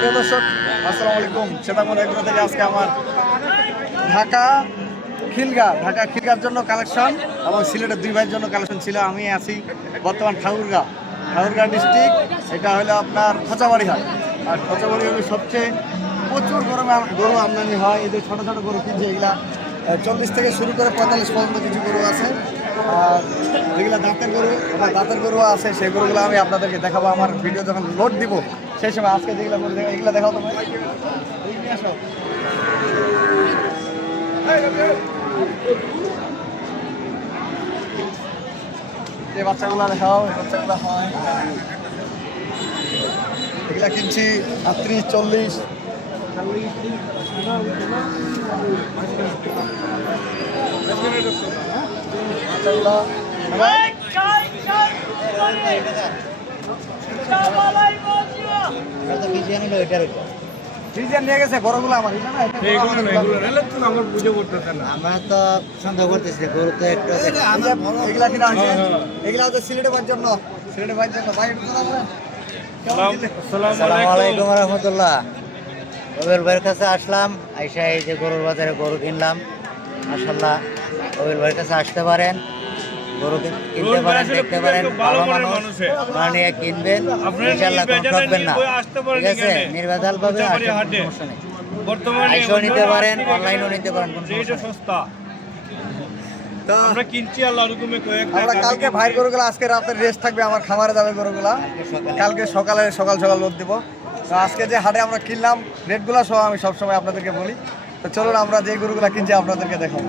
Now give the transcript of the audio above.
প্রিয় দর্শক আসসালামু আলাইকুম। সেতামুর এগুলো থেকে আজকে আমার ঢাকা খিলগার জন্য কালেকশন এবং সিলেটের দুই ভাইয়ের জন্য কালেকশন ছিল। আমি আছি বর্তমান ঠাকুরগাঁ ডিস্ট্রিক্ট। এটা হলো আপনার খোঁচাবাড়ি হাট। আর খোঁচাবাড়ি হলো সবচেয়ে প্রচুর গরু আমদানি হয়। এই যে ছোটো ছোটো গরু কিনছে এগুলা 40 থেকে শুরু করে 45 পর্যন্ত কিছু গরু আছে। আর যেগুলো দাঁতের গরু আছে সেই গরুগুলো আমি আপনাদেরকে দেখাবো আমার ভিডিও যখন লোড দিব সেই সময়। আজকে যেগুলো গরু এগুলো দেখাও তোমার আসো। এই বাচ্চাগুলো দেখাও, বাচ্চাগুলো হয় এগুলা কিনছি 38, 40। নিয়ে গেছে বড়গুলো আমার আমরা তো সন্দেহ করতেছি গরু তো একটু এগুলা কিনা হয়েছে। এগুলা হচ্ছে সিলেটে ভাইয়ের জন্য ভাই আসসালামু আলাইকুম রহমতুল্লাহ। রবিউল ভাইয়ের কাছে আসলাম, আইসা এই যে গরুর বাজারে গরু কিনলাম। মাশাআল্লাহ, রবিউল ভাইয়ের কাছে আসতে পারেন, গরু কিনতে পারেন, দেখতে পারেন। ভালো মানুষ নিয়ে কিনবেন, ইনশাআল্লাহ কোনো ঠকবেন না। ঠিক আছে, নির্ভেজাল ভাবে আসেন, সমস্যা নেই। আইসও নিতে পারেন, অনলাইনও নিতে পারেন, কোনো সমস্যা নেই। তো আমরা কালকে ভাইয়ের গরুগুলো আজকে রাতের রেস্ট থাকবে, আমার খামারে যাবে গরুগুলা। কালকে সকাল লোড দিব। তো আজকে যে হাটে আমরা কিনলাম রেটগুলো সহ আমি সবসময় আপনাদেরকে বলি। তো চলুন আমরা যে গরুগুলা কিনছি আপনাদেরকে দেখাবো।